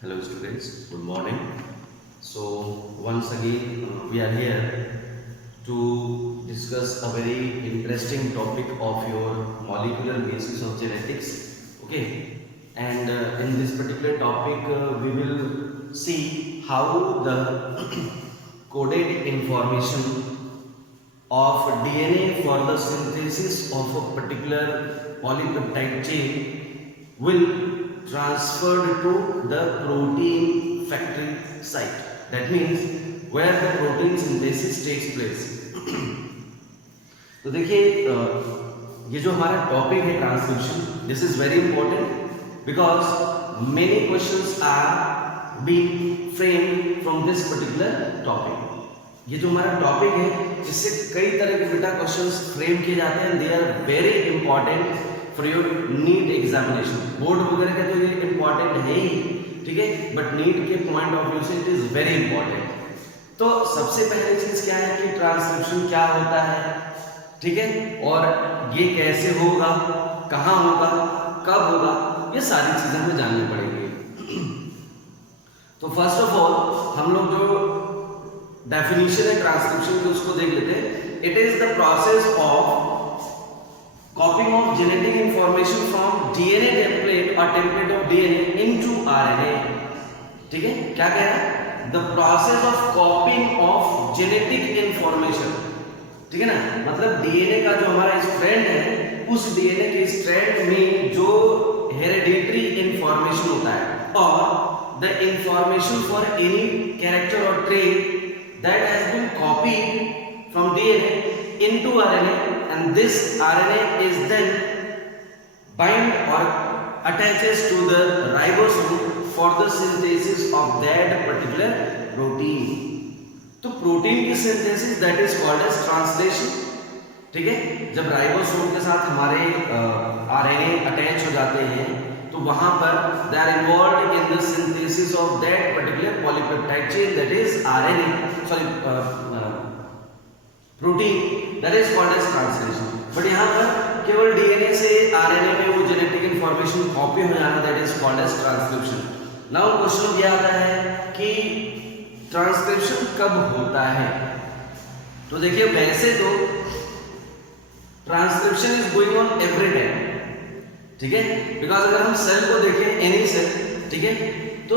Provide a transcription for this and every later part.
Hello students, good morning. So once again we are here to discuss a very interesting topic of your molecular basis of genetics. Okay, and in this particular topic we will see how the coded information of DNA for the synthesis of a particular polypeptide chain will transferred to the protein factory site. That means where the protein synthesis takes place. तो देखिए ये जो हमारा topic है transcription, this is very important because many questions are being framed from this particular topic. ये जो हमारा topic है इससे कई तरह के बेटा क्वेश्चंस फ्रेम किए जाते हैं. They are very important for your NEET examination. Board वगैरह का तो ये इंपॉर्टेंट है ही, ठीक है, बट नीट के पॉइंट ऑफ व्यू से इट इज वेरी इंपॉर्टेंट. तो सबसे पहली चीज क्या है कि ट्रांसक्रिप्शन क्या होता है, ठीक है, और ये कैसे होगा, कहाँ होगा, कब होगा, ये सारी चीजें हमें जाननी पड़ेंगी. तो फर्स्ट ऑफ ऑल हम लोग जो डेफिनेशन है ट्रांसक्रिप्शन की उसको देख लेते हैं. It is the process of copying of genetic information from DNA template और template of DNA into RNA. ठीक है, क्या कह रहा है, the process of copying of genetic information. ठीक है ना, मतलब डीएनए का जो हमारा स्ट्रैंड है उस डीएनए के स्ट्रैंड में जो हेरिडिटरी इंफॉर्मेशन होता है और the information for any character और trait that has been copied from DNA into RNA, and this RNA is then bind or attaches to the ribosome for the synthesis of that particular protein. तो protein की synthesis that is called as translation. ठीक है, जब ribosome के साथ हमारे RNA attach हो जाते हैं तो वहां पर they are involved in the synthesis of that particular polypeptide chain that is RNA, sorry protein, that is called as translation. But यहां पर केवल डीएनए से आरएनए में वो जेनेटिक इंफॉर्मेशन कॉपी हो जाना that is called as transcription. Now question ये आता है कि ट्रांसक्रिप्शन कब होता है. तो देखिए वैसे तो transcription is going on every time. ठीक है, बिकॉज अगर हम सेल को देखें, एनी सेल, ठीक है, तो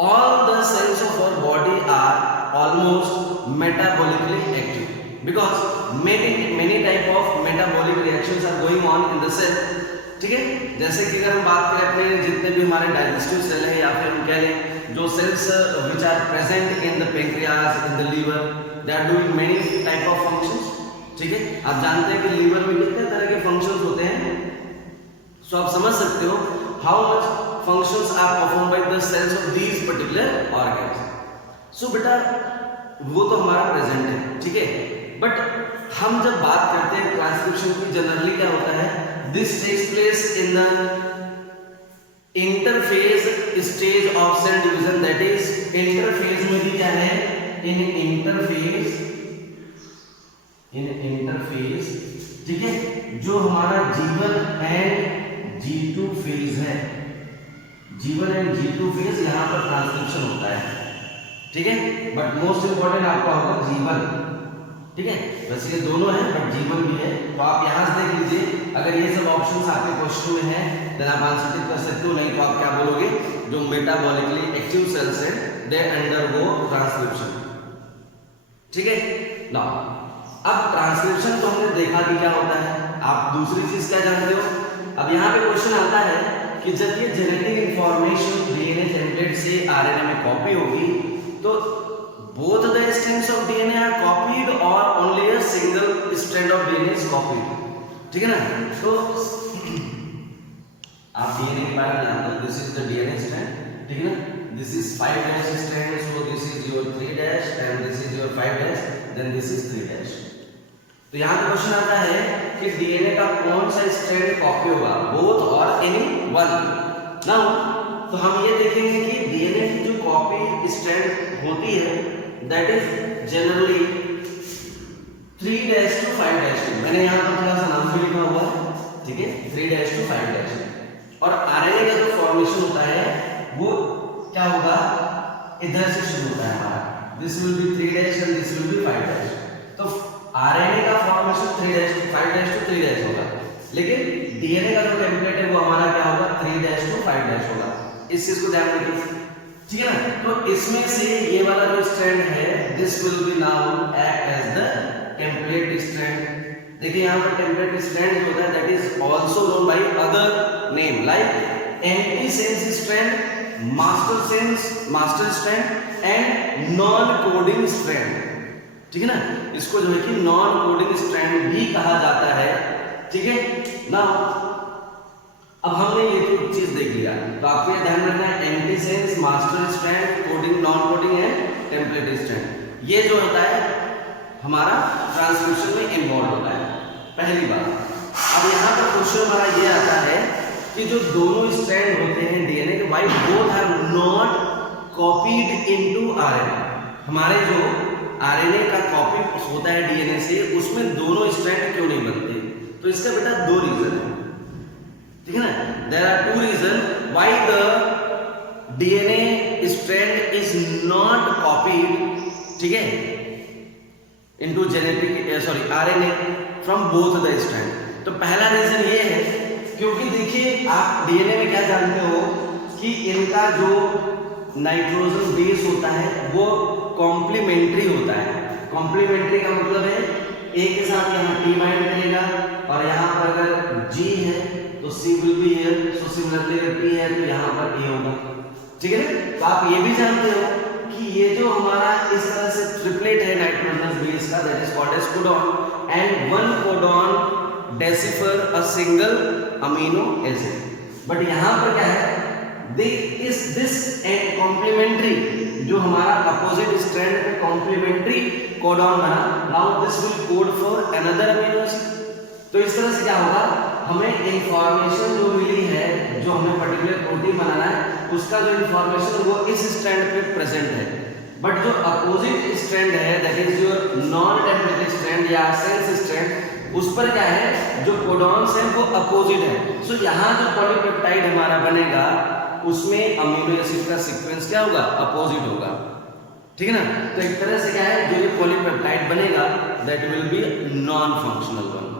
all the cells of our body are almost metabolically active because many type of metabolic reactions are going on in the cell. ठीक है, जैसे कि अगर हम बात करें अपने जितने भी हमारे डाइजेस्टिव सेल है या फिर हम कह लें जो cells which are present in the pancreas, in the liver, they are doing many type of functions. ठीक है, आप जानते हैं कि लीवर में कितने तरह के फंक्शंस होते हैं. सो आप समझ सकते हो how much functions are perform by the cells of these particular organs. So बेटा वो तो हमारा प्रेजेंट है, ठीक है, बट हम जब बात करते हैं ट्रांसक्रिप्शन की, जनरली क्या होता है, this takes place in the interphase stage of cell division. That is interphase में भी क्या है, इन इंटरफेज, ठीक है, जो हमारा G1 एंड G2 फेज है, G1 एंड G2 फेज यहां पर ट्रांसक्रिप्शन होता है. ठीक है, बट मोस्ट इंपॉर्टेंट आपका होगा G1. ठीक है, वैसे ये दोनों हैं बट G1 भी है. तो आप यहां से देख लीजिए, अगर ये सब ऑप्शंस आपके क्वेश्चन में है देन आप आंसर कर सकते हो, नहीं तो आप क्या बोलोगे, जो मेटाबॉलिकली एक्टिव सेल्स हैं दे अंडरगो ट्रांसक्रिप्शन. ठीक है, नाउ अब ट्रांसक्रिप्शन तो हमने देखा कि क्या होता है. आप दूसरी चीज क्या जानते हो, अब यहाँ पे क्वेश्चन आता है कि जब ये जेनेटिक इंफॉर्मेशन डीएनए टेम्पलेट से आरएनए में कॉपी होगी तो both the strands of DNA are copied or only a single strand of DNA is copied. ठीक है ना, तो आप डीएनए के बारे में जानते हो, this is the DNA strand. ठीक है ना, this is 5' strand, so this is your 3' and this is your 5', then this is 3'. तो यहाँ पे क्वेश्चन आता है कि डीएनए का कौन सा स्ट्रैंड कॉपी होगा, बोथ और एनी वन. नाउ तो हम ये देखेंगे कि डीएनए की जो कॉपी स्ट्रैंड होती है दैट इज जनरली 3' to 5'. मैंने यहाँ पर थोड़ा सा नाम भी लिखा हुआ है, ठीक है, 3' to 5'. और आरएनए का जो फॉर्मेशन होता है वो क्या होगा, इधर से शुरू होता है हमारा, this will be 3 dash and this will be 5 dash. तो आरएनए का formation 3 dash to 5 dash to 3 dash होगा, लेकिन डीएनए का जो टेम्पलेट है वो हमारा क्या होगा, 3 डैश टू 5 डैश होगा। इस चीज को ध्यान रखिए, ठीक है ना। तो इसमें से ये वाला जो स्ट्रैंड है, this will be now act as the template strand. देखिए यहाँ पर टेम्पलेट स्ट्रैंड जो होता है that is also known by other name like antisense strand, master strand and non coding strand, ठीक है ना। इसको जो है कि नॉन कोडिंग स्ट्रैंड भी कहा जाता है, ठीक है ना। अब हमने ये तो चीज देख लिया, तो आपको ये ध्यान रखना है antisense, master strand, coding, non coding and template strand, ये जो होता है हमारा ट्रांसक्रिप्शन में इन्वॉल्व होता है, पहली बात। अब यहाँ पर क्वेश्चन हमारा ये आता है कि जो दोनों स्ट्रैंड होते हैं डीएनए के, why both are not copied into RNA. हमारे जो आरएनए का कॉपी होता है डीएनए से, उसमें दोनों स्ट्रैंड क्यों नहीं बनते? तो इसका बेटा दो रीजन है, ठीक है ना। There are two reason why the DNA strand is not copied, ठीक है, into genetic RNA from both the strand. तो पहला रीजन ये है क्योंकि देखिए आप डीएनए में क्या जानते हो कि इनका जो नाइट्रोजन बेस होता है वो कॉम्प्लीमेंट्री होता है। कॉम्प्लीमेंट्री का मतलब है ए के साथ यहाँ टी बाइंड करेगा, और यहाँ पर अगर जी है तो C will be here, so similarly अगर पी है तो यहाँ पर ए होगा, ठीक है ना। तो आप ये भी जानते हो कि ये जो हमारा इस तरह से ट्रिपलेट है नाइट्रोजनस बेस का, that is called as codon, and one codon decipher a single amino acid. But यहाँ पर क्या है, दिस एंड कॉम्प्लीमेंट्री, जो हमारा अपोजिट स्ट्रैंड पे कॉम्प्लीमेंट्री कोडॉन बना, now this will code for another amino acid. तो इस तरह से क्या होगा, हमें इंफॉर्मेशन जो मिली है, जो हमें पर्टिकुलर प्रोटीन बनाना है, उसका जो इंफॉर्मेशन वो इस स्ट्रैंड पे प्रेजेंट है। बट जो अपोजिट स्ट्रैंड है, that is your non template strand या सेंस स्ट्रैंड, उस पर क्या है, जो कोडॉन्स है वो अपोजिट है। सो यहाँ जो पॉलीपेप्टाइड हमारा बनेगा उसमें अमीनो एसिड का सीक्वेंस क्या होगा, अपोजिट होगा, ठीक है ना। तो एक तरह से क्या है, जो ये पॉलीपेप्टाइड बनेगा that will B non functional one.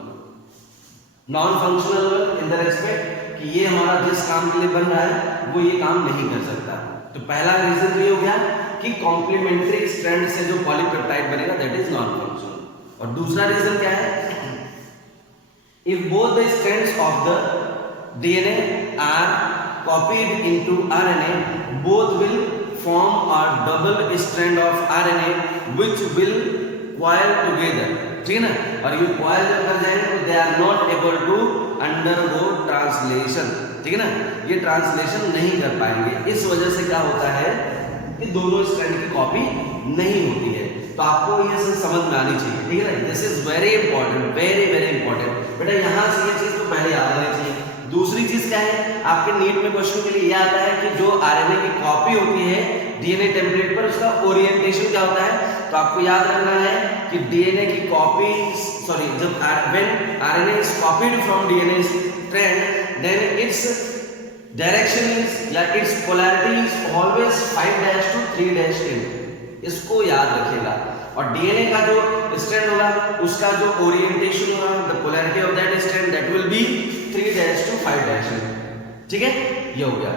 Non functional one in the respect कि ये हमारा जिस काम के लिए बन रहा है वो ये काम नहीं कर सकता। तो पहला रीजन ये हो गया कि कॉम्प्लीमेंट्री स्ट्रैंड से जो पॉलीपेप्टाइड बनेगा दैट इज नॉन फंक्शनल। और दूसरा रीजन क्या है, if both the strands of the DNA are copied into RNA, both will form a double strand of RNA which will coil together, ठीक है ना। और ये coil जब कर जाएंगे तो they are not able to undergo translation, ठीक है ना, ये ट्रांसलेशन नहीं कर पाएंगे। इस वजह से क्या होता है कि दोनों स्ट्रैंड की कॉपी नहीं होती है। तो आपको ये सब समझ में आनी चाहिए, ठीक है ना। This is very important, very very important बेटा, यहाँ से ये चीज तो पहले याद रहनी चाहिए। दूसरी चीज क्या है, आपके नीट में क्वेश्चन के लिए ये आता है कि जो आरएनए की कॉपी होती है डीएनए टेम्पलेट पर, उसका ओरिएंटेशन क्या होता है। तो आपको याद रखना है कि डीएनए की कॉपी, सॉरी, जब when RNA is copied from DNA strand, then its direction is या its polarity is always 5 dash to 3 dash end, इसको याद रखिएगा। और डीएनए का जो स्ट्रैंड होगा उसका जो ओरिएंटेशन होगा, the polarity of that strand that will be 3 dash to 5 dash, ठीक है, ये हो गया,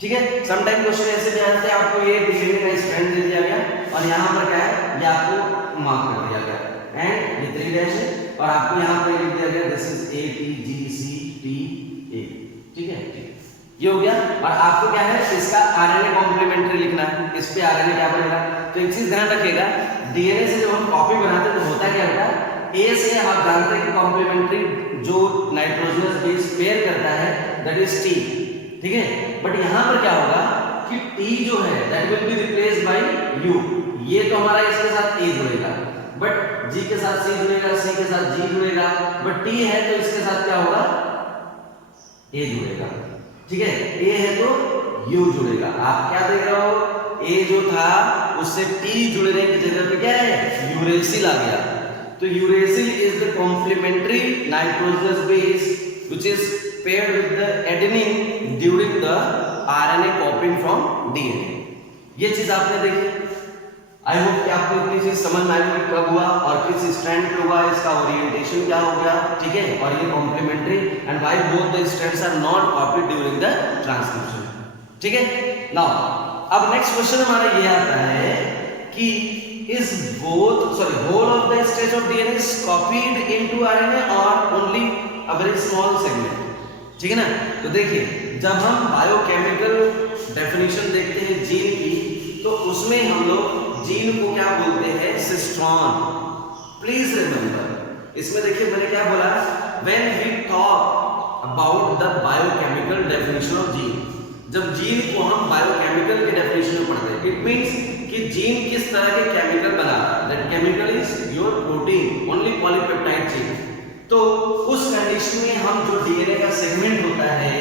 ठीक है। सम टाइम क्वेश्चन ऐसे भी आते हैं, आपको ये डीएनए का स्ट्रैंड दे दिया गया और यहाँ पर क्या है, ये आपको मार्क कर दिया गया एंड ये 3 डैश है, और आपको यहाँ पर लिख दिया गया this is A T G C T A, ठीक है, ये हो गया। और आपको क्या है, इसका आरएनए कॉम्प्लीमेंट्री लिखना है, इस पे आरएनए क्या बनेगा। तो एक चीज ध्यान रखिएगा, डीएनए से जब हम कॉपी बनाते हैं तो होता क्या होता है, ए से आप जानते हैं कि कॉम्प्लीमेंट्री जो नाइट्रोजनस बेस पेयर करता है दैट इज टी, ठीक है। बट यहाँ पर क्या होगा कि टी जो है that will be replaced by you, ये तो हमारा इसके साथ ए जुड़ेगा, बट जी के साथ सी जुड़ेगा, सी के साथ जी जुड़ेगा, बट टी है तो इसके साथ क्या होगा, ए जुड़ेगा, ठीक है। ए है तो यू जुड़ेगा। आप क्या देख रहे हो, ए जो था उससे टी जुड़ने की जगह पे क्या है, यूरेसिल आ गया। तो uracil is the complementary nitrogenous base which is paired with the adenine during the RNA copying from DNA. ये चीज आपने देखी। आई होप कि आपको इतनी चीज समझ में आई कब हुआ और किस स्टैंड पे हुआ, इसका ओरिएंटेशन क्या हो गया, ठीक है, और ये complementary and why both the strands are not copied during the transcription, ठीक है। नाउ अब नेक्स्ट क्वेश्चन हमारा ये आता है कि is whole of the stretch of DNA is copied into RNA or only a very small segment, ठीक है ना। तो देखिए जब हम बायोकेमिकल डेफिनेशन देखते हैं जीन की, तो उसमें हम लोग जीन को क्या बोलते हैं, सिस्ट्रॉन। प्लीज रिमेंबर, इसमें देखिए मैंने क्या बोला, when we talk about the biochemical definition of gene, जब जीन को हम बायोकेमिकल के डेफिनेशन में पढ़ते हैं, इट मींस कि जीन किस तरह के केमिकल बना रहा है, that chemical is your protein, only polypeptide chain. तो उस कंडीशन में हम जो डीएनए का सेगमेंट होता है,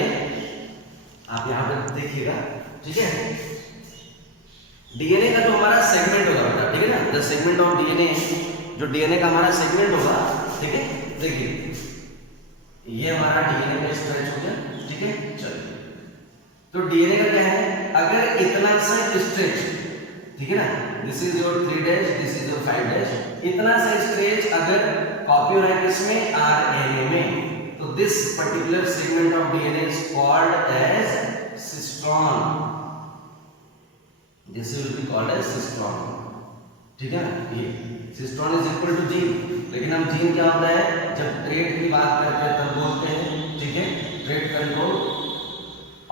आप यहां पर देखिएगा, ठीक है, डीएनए का जो हमारा सेगमेंट होगा, ठीक है ना, द सेगमेंट ऑफ डीएनए, जो डीएनए का हमारा सेगमेंट होगा, ठीक है, देखिए ये हमारा डीएनए का स्ट्रेच हो गया, ठीक है। चलिए, तो डीएनए का क्या है, अगर इतना सा स्ट्रेच, ठीक है ना, this is your 3 dash, this is your 5 dash, इतना सा स्ट्रेच अगर कॉपी हो रहा है किसमें, आरएनए में, तो this particular segment of DNA is called as cistron, this will be called as cistron, ठीक है ना। ये cistron is equal to gene, लेकिन हम जीन क्या होता है, जब ट्रेट की बात करते हैं तब बोलते हैं, ठीक है, ट्रेट कंट्रोल,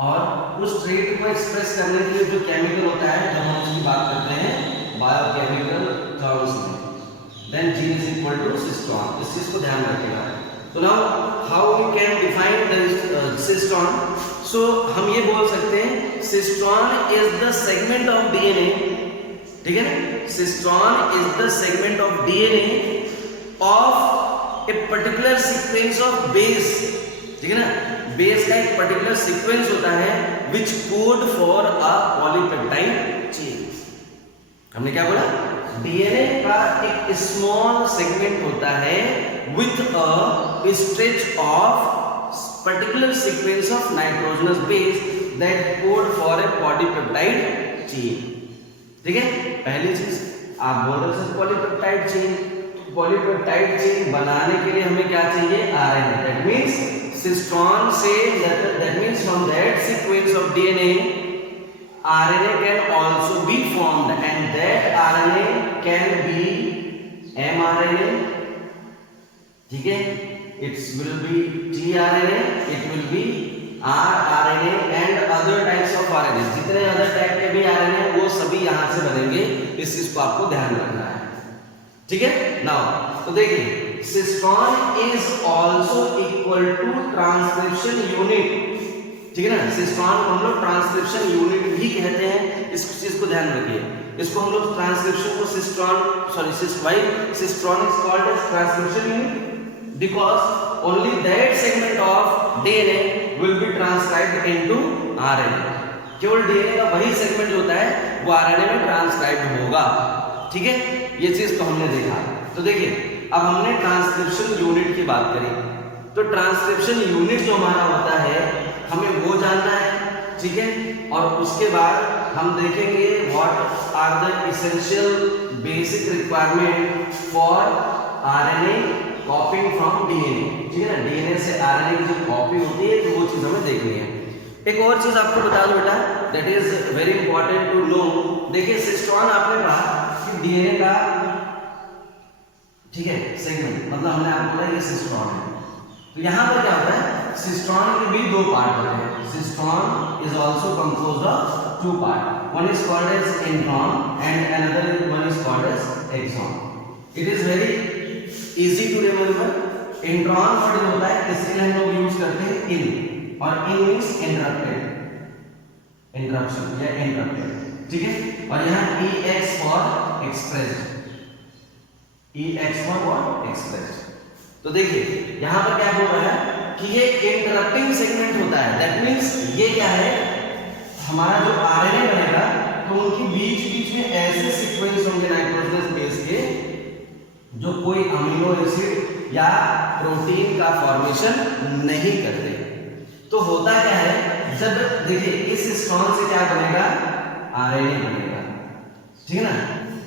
और उस ट्रेट को एक्सप्रेस करने के लिए जो केमिकल होता है, जब हम उसकी बात करते हैं बायोकेमिकल टर्म्स में, then gene is equal to cistron, इस चीज को ध्यान रखिएगा। तो now how we can define the cistron, so हम ये बोल सकते हैं cistron is the segment of DNA, ठीक है ना, cistron is the segment of DNA of a particular sequence of base, ठीक है ना, बेस का एक पर्टिकुलर सीक्वेंस होता है विच code for a polypeptide chain. हमने क्या बोला, डीएनए का एक स्मॉल सेगमेंट होता है with a stretch of particular sequence of nitrogenous base that code for a polypeptide chain, ठीक है। पहली चीज आप बोल रहे हो पॉलीपेप्टाइड चेन, पॉलीपेप्टाइड चेन बनाने के लिए हमें क्या चाहिए, आरएनए, दैट मींस सिस्ट्रॉन से, that means from that sequence of DNA RNA can also be formed and that RNA can be mRNA, ठीक है, it will be tRNA, it will be rRNA and other types of RNA, जितने other type के भी RNA वो सभी यहाँ से बनेंगे, इस चीज को आपको ध्यान रखना है, ठीक है। नाउ तो देखिए cistron is also equal to transcription unit, ठीक है ना, सिस्ट्रॉन को हम लोग ट्रांसक्रिप्शन यूनिट भी कहते हैं, इस चीज को ध्यान रखिए, इसको हम लोग ट्रांसक्रिप्शन को cistron is called as transcription unit because only that segment of DNA will be transcribed into RNA, केवल डीएनए का वही सेगमेंट होता है वो आरएनए में ट्रांसक्राइब्ड होगा, ठीक है, ये चीज तो हमने देखा। तो देखिए अब हमने ट्रांसक्रिप्शन यूनिट की बात करी, तो ट्रांसक्रिप्शन यूनिट जो हमारा होता है हमें वो जानना है, ठीक है, और उसके बाद हम देखेंगे what are the essential basic requirement for RNA copying from DNA, ठीक है ना, डीएनए से आरएनए की जो कॉपी होती है तो वो चीज हमें देखनी है। एक और चीज आपको बता दो बेटा, that is very important to know, देखिए सिस्ट्रॉन आपने पढ़ा कि डीएनए का, ठीक है, सेगमेंट, मतलब हमने आपको बोला ये सिस्ट्रॉन है, तो यहाँ पर क्या होता है, सिस्ट्रॉन के भी दो पार्ट होते हैं, cistron is also composed of 2 part, one is called as intron and another one is called as exon. It is very easy to remember, intron word होता है, इसके लिए हम लोग यूज करते हैं इन, और इन मींस इंटरप्टेड, इंटरप्शन या इंटरप्टेड, ठीक है, और यहाँ EX for expressed, EX for what, expressed. तो देखिए यहाँ पर क्या बोल रहा है कि ये इंटरप्टिंग सेगमेंट होता है, दैट मींस ये क्या है, हमारा जो आरएनए बनेगा तो उनकी बीच में ऐसे सीक्वेंस होंगे नाइट्रोजनस बेस के जो कोई अमीनो एसिड या प्रोटीन का फॉर्मेशन नहीं करते। तो होता क्या है, जब देखिए इस स्ट्रॉन से क्या बनेगा, आरएनए बनेगा, ठीक है ना।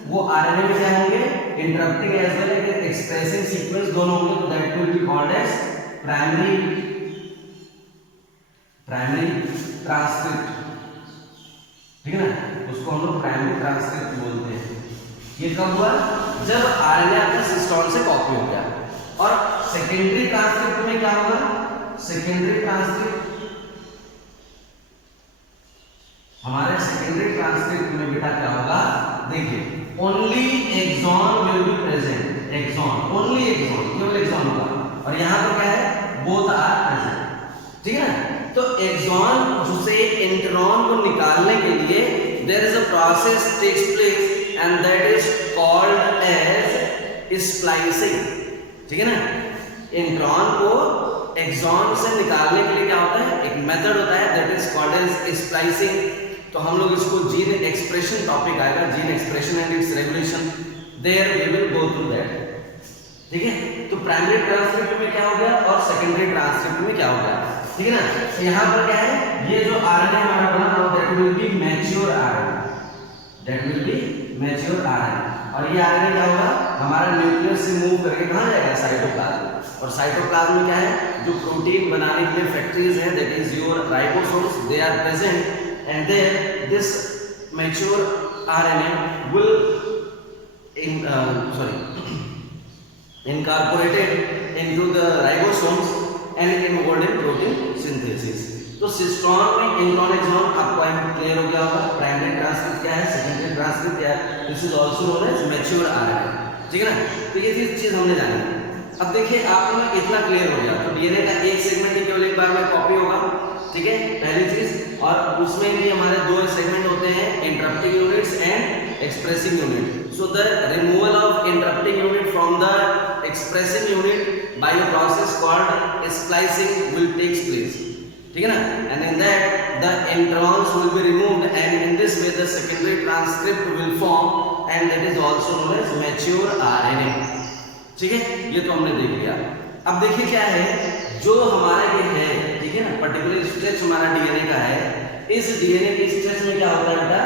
वो आरएनए में क्या होंगे, interrupting as well as expressing sequence दोनों होंगे, तो that will be called as primary transcript, ठीक है ना। उसको हम लोग प्राइमरी ट्रांसक्रिप्ट बोलते हैं। ये कब हुआ, जब आरएनए आपका सिस्टोन से कॉपी हो गया। और सेकेंडरी ट्रांसक्रिप्ट में क्या होगा, सेकेंडरी ट्रांसक्रिप्ट, हमारे सेकेंडरी ट्रांसक्रिप्ट में बेटा क्या होगा, देखिए only exon will be present, exon, only exon, केवल एक्सॉन होगा। और यहाँ पर क्या है, बोथ आर प्रेजेंट, ठीक है ना। तो एक्सॉन से इंट्रॉन को निकालने के लिए there is a process takes place and that is called as splicing, ठीक है ना। इंट्रॉन को एक्सॉन से निकालने के लिए क्या होता है, एक मेथड होता है that is called as splicing. तो हम लोग इसको जीन एक्सप्रेशन टॉपिक आएगा, gene expression and its regulation, there we will go through that, ठीक है। तो प्राइमरी ट्रांसक्रिप्ट में क्या हो गया और सेकेंडरी ट्रांसक्रिप्ट में क्या हो गया, ठीक है ना। तो यहाँ पर क्या है, ये जो आरएनए हमारा बना था that will be mature RNA, that will be mature RNA. और ये आरएनए क्या होगा, हमारा न्यूक्लियस से मूव करके कहाँ जाएगा, साइटोप्लाज्म। और साइटोप्लाज्म में क्या है, जो प्रोटीन बनाने के लिए फैक्टरीज हैं that is your ribosomes, they are present and then this mature RNA will incorporated into the ribosomes and involved in protein synthesis. तो सिस्टोन में इंट्रॉन एक्सॉन आपको क्लियर हो गया होगा, प्राइमरी ट्रांसक्रिप्ट क्या है, सेकेंडरी ट्रांसक्रिप्ट क्या है, this is also known as mature RNA, ठीक है ना। तो ये चीज हमने जानी। अब देखिए आपको ना इतना क्लियर हो गया, तो डीएनए का एक सेगमेंट ही केवल एक बार में कॉपी होगा, ठीक है, पहली चीज। और उसमें भी हमारे दो सेगमेंट होते हैं, interrupting units and expressing unit. So the removal of interrupting unit from the expressing unit by a process called splicing will takes place, ठीक है ना। And in that the introns will be removed and in this way the secondary transcript will form and that is also known as mature RNA, ठीक है। ये तो हमने देख लिया। अब देखिए क्या है, जो हमारा ये है, ठीक है ना, पर्टिकुलर स्ट्रेच हमारा डीएनए का है, इस डीएनए के स्ट्रेच में क्या होता है बेटा,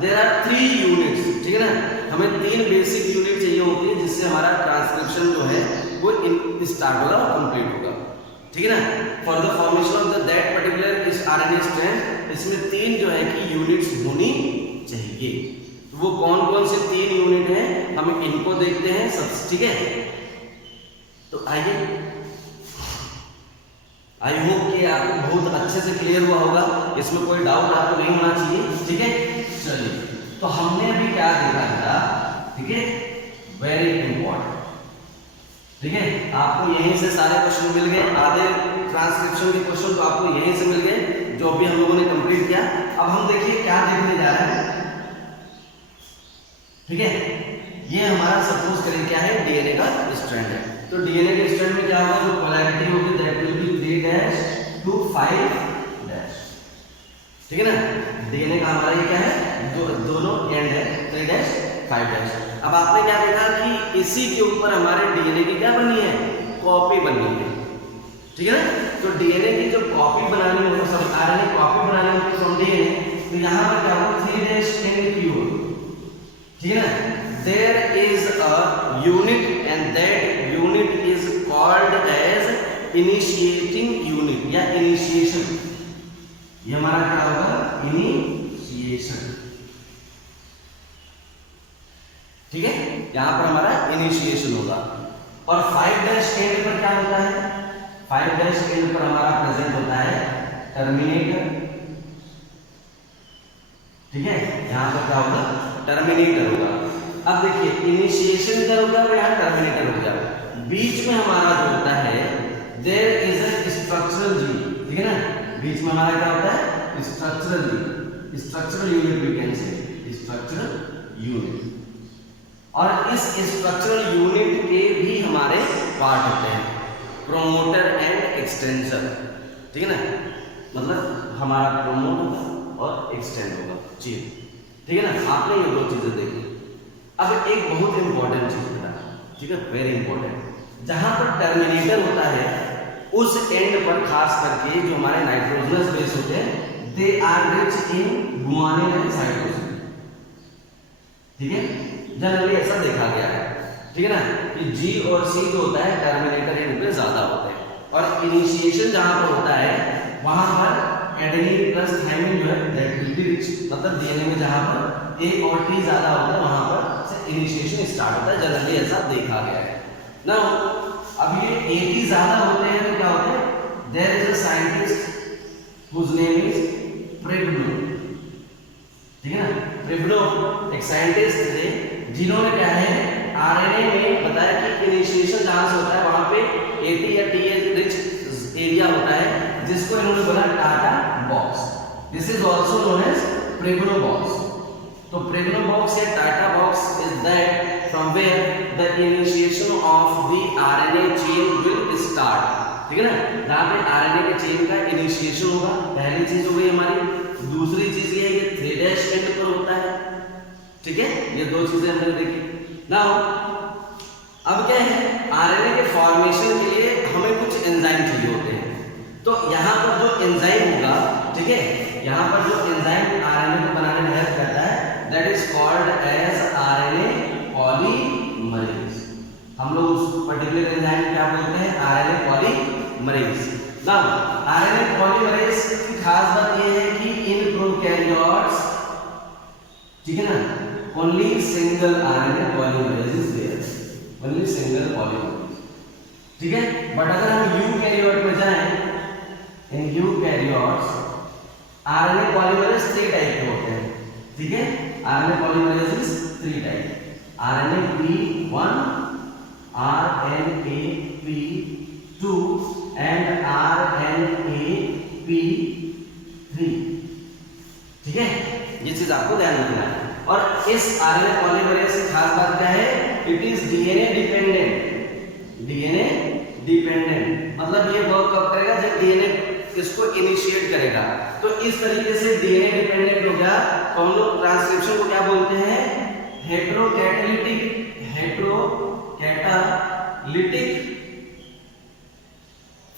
देयर आर 3 यूनिट्स, ठीक है ना। हमें 3 बेसिक यूनिट चाहिए होती है जिससे हमारा ट्रांसक्रिप्शन जो है वो स्टार्ट होगा और कंप्लीट होगा, ठीक है ना। For the formation of the that particular इस आरएनए स्ट्रैंड, इसमें 3 जो है कि यूनिट्स होनी चाहिए। तो वो कौन कौन से 3 यूनिट हैं, हम इनको देखते हैं सब, ठीक है। तो आइए, आई होप कि आपको बहुत अच्छे से क्लियर हुआ होगा, इसमें कोई डाउट आपको नहीं होना चाहिए, ठीक है। चलिए, तो हमने अभी क्या देखा था, ठीक है, वेरी इंपॉर्टेंट, ठीक है। आपको यहीं से सारे क्वेश्चन मिल गए, आधे ट्रांसक्रिप्शन के क्वेश्चन तो आपको यहीं से मिल गए जो अभी हम लोगों ने कंप्लीट किया। अब हम देखिए क्या देखने जा रहे हैं, ठीक है। ये हमारा सपोज करें क्या है, डीएनए का स्ट्रैंड है। तो डीएनए के स्ट्रैंड में क्या होगा, जो पोलैरिटी होगी दैट विल बी 3' to 5', ठीक है ना। डीएनए का हमारा ये क्या है, दोनों एंड है, 3' 5'। अब आपने क्या देखा कि इसी के ऊपर हमारे डीएनए की क्या बनी है, कॉपी बनी है, ठीक है ना। तो डीएनए की जो कॉपी बनानी होगी, सब आरएनए कॉपी बनानी होगी फ्रॉम डीएनए, तो यहाँ पर क्या होगा, 3' एंड क्यू, ठीक है ना। There is a unit and that unit is called as initiating unit या initiation। ये हमारा क्या होगा, initiation, ठीक है। यहां पर हमारा initiation होगा। और 5' एंड पर क्या होता है, 5' एंड पर हमारा प्रेजेंट होता है टर्मिनेटर, ठीक है। यहां पर क्या होगा, टर्मिनेटर होगा। अब देखिए इनिशिएशन इधर होगा और यहाँ टर्मिनेटर हो जाएगा। बीच में हमारा जो होता है देयर इज अ स्ट्रक्चरल जी, ठीक है ना। बीच में हमारा क्या होता है, स्ट्रक्चरल जी, स्ट्रक्चरल यूनिट भी कैन से, स्ट्रक्चरल यूनिट। और इस स्ट्रक्चरल यूनिट के भी हमारे पार्ट होते हैं, प्रोमोटर एंड एक्सटेंसर, ठीक है ना। मतलब हमारा प्रोमोट होगा और एक्सटेंड होगा चीज, ठीक है ना। आपने ये 2 चीजें देखी। अब एक बहुत इंपॉर्टेंट चीज है, ठीक है, वेरी इंपॉर्टेंट। जहां पर टर्मिनेटर होता है उस एंड पर खास करके जो हमारे नाइट्रोजनस बेस होते हैं, they are rich in guanine and cytosine, ठीक है, जनरली ऐसा देखा गया है, ठीक है ना, कि जी और सी जो होता है टर्मिनेटर एंड पे ज्यादा होते हैं, और इनिशिएशन जहां पर होता है वहां पर एडेनिन प्लस थाइमिन जो है दैट विल बी रिच, मतलब डीएनए में जहां पर ए और टी ज्यादा होता है वहां पर से इनिशिएशन स्टार्ट होता है, जनरली ऐसा देखा गया है ना। अब ये ए टी ज्यादा होते हैं तो क्या होता है, there is a scientist whose name is Prebno, ठीक है ना, प्रेब्नो एक साइंटिस्ट थे जिन्होंने क्या है आरएनए में बताया कि इनिशिएशन जहां से होता है वहां पे एटी या टी रिच एरिया होता है, जिसको इन्होंने बोला TATA box. This is also known as Pribnow box. तो प्रेब्नो बॉक्स या TATA box is that from where the initiation of the RNA chain will start, ठीक है ना, जहां पे आरएनए के चेन का इनिशिएशन होगा, पहली चीज हो गई हमारी। दूसरी चीज ये है कि 3' एंड पर होता है, ठीक है, ये दो चीजें हमने देखी। नाउ अब क्या है, आरएनए के फॉर्मेशन के लिए हमें कुछ एंजाइम चाहिए होते हैं, तो यहाँ पर जो एंजाइम होगा, ठीक है, यहाँ पर जो एंजाइम आरएनए को बनाने में हेल्प करता है that is called as RNA polymerase. हम लोग उस पर्टिकुलर एंजाइम क्या बोलते हैं, RNA polymerase. Now RNA polymerase की खास बात यह है कि इन प्रोकैरियोट्स, ठीक है ना, only single RNA polymerase is there, only single polymerase, ठीक है। बट अगर हम यूकैरियोट में जाएं, in eukaryotes RNA polymerase 3 type के होते हैं, ठीक है, RNA polymerase is 3 type, RNA P1, RNA P2 and RNA P3, ठीक है, ये चीज आपको ध्यान रखना है। और इस आरएनए पॉलीमरेज की खास बात क्या है, it is DNA dependent, DNA dependent, मतलब ये वर्क कब करेगा, जब डीएनए इसको इनिशिएट करेगा। तो इस तरीके से डीएनए डिपेंडेंट हो गया, तो हम लोग ट्रांसक्रिप्शन को क्या बोलते हैं, heterocatalytic,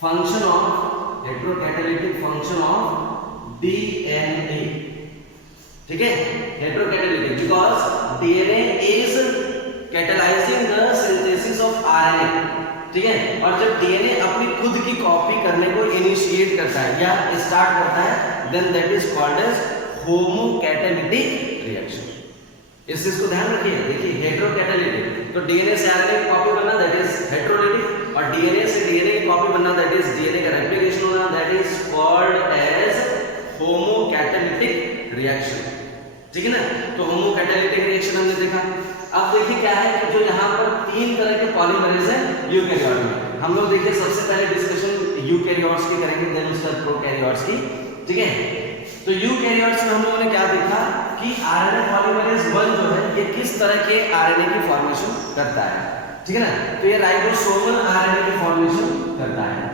function of, heterocatalytic function of DNA, ठीक है, heterocatalytic because DNA is catalysing the synthesis of RNA, ठीक है, और जब डीएनए अपनी खुद की कॉपी करने को इनिशिएट करता है या स्टार्ट करता है, then that is called as homocatalytic reaction. इस चीज को ध्यान रखिए, देखिए हेटेरोकैटालिटिक, तो डीएनए से आरएनए की कॉपी बनना दैट इज हेटेरोलिटिक, और डीएनए से डीएनए की कॉपी बनना दैट इज डीएनए का रेप्लिकेशन होना that is called as homocatalytic reaction, ठीक है ना। तो होमोकैटालिटिक रिएक्शन हमने देखा। अब देखिए क्या है कि जो यहाँ पर 3 तरह के पॉलीमरेज है यूकैरियोट में, हम लोग देखिए सबसे पहले डिस्कशन यूकैरियोट्स की करेंगे, देन उसके बाद प्रोकैरियोट्स की, ठीक है। तो यूकैरियोट्स में हम लोगों ने क्या देखा कि आरएनए पॉलीमरेज 1 जो है ये किस तरह के आरएनए की फॉर्मेशन करता है, ठीक है ना, तो ये राइबोसोमल आरएनए की फॉर्मेशन करता है,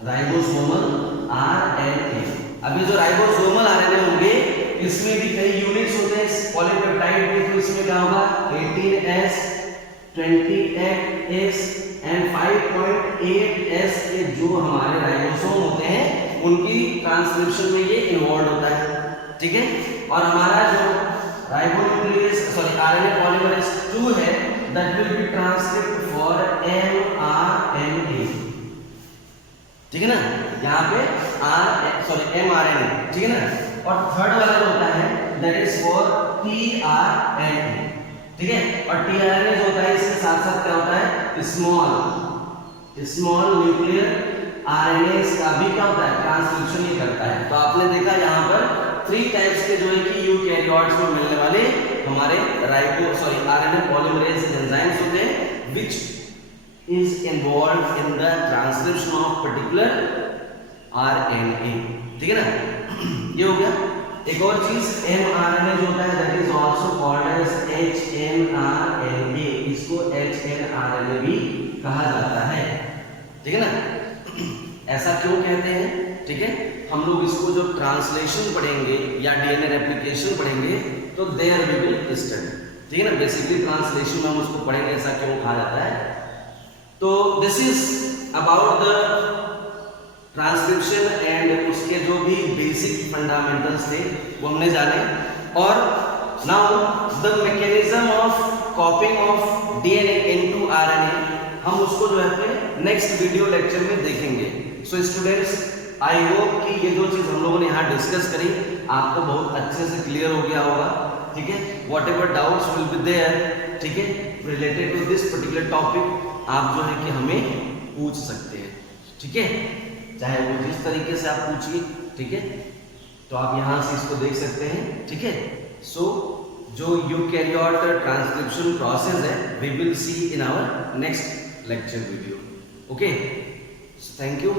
राइबोसोमल आरएनए। अब ये जो राइबोसोमल आरएनए होंगे इसमें भी कई यूनिट्स होते हैं पॉलीपेप्टाइड के, तो इसमें क्या होगा 18S, 28S एंड 5.8S के जो हमारे राइबोसोम होते हैं उनकी ट्रांसक्रिप्शन में ये इन्वॉल्व होता है, ठीक है। और हमारा जो राइबोन्यूक्लियस आरएनए पॉलीमरेज 2 है that will B transcript for mRNA, ठीक है ना, यहाँ पे mRNA, ठीक है ना। और थर्ड वाला जो होता है दैट इज फॉर tRNA, ठीक है, और tRNA जो होता है इसके साथ साथ क्या होता है स्मॉल न्यूक्लियर आरएनए का भी क्या होता है ट्रांसक्रिप्शन ही करता है। तो आपने देखा यहाँ पर 3 टाइप्स के जो है कि यूकैरियोट्स में मिलने वाले हमारे आरएनए पॉलीमरेज एंजाइम्स होते हैं which is involved in the transcription of particular RNA, ठीक है ना। ये हो गया। एक और चीज mRNA जो होता है that is also called as hnRNA, इसको hnRNA भी कहा जाता है, ठीक है ना। ऐसा क्यों कहते हैं, ठीक है, हम लोग इसको जब ट्रांसलेशन पढ़ेंगे या डीएनए रेप्लिकेशन पढ़ेंगे तो देयर वी विल स्टडी, ठीक है ना। बेसिकली ट्रांसलेशन में हम उसको पढ़ेंगे ऐसा क्यों कहा जाता है। तो this is about the transcription and उसके जो भी बेसिक फंडामेंटल्स थे वो हमने जाने। और now the mechanism of copying of DNA into RNA हम उसको जो है अपने नेक्स्ट वीडियो लेक्चर में देखेंगे। सो स्टूडेंट्स, आई होप कि ये जो चीज हम लोगों ने यहाँ डिस्कस करी आपको बहुत अच्छे से क्लियर हो गया होगा। ठीक है, whatever doubts will be there, ठीक है, related to this particular topic आप जो है कि हमें पूछ सकते हैं। ठीक है, चाहे वो जिस तरीके से आप पूछिए। ठीक है, तो आप यहाँ से इसको देख सकते हैं। ठीक है, सो जो यूकैरियोट ट्रांसक्रिप्शन प्रोसेस है we will see in our next lecture video. Okay, so thank you.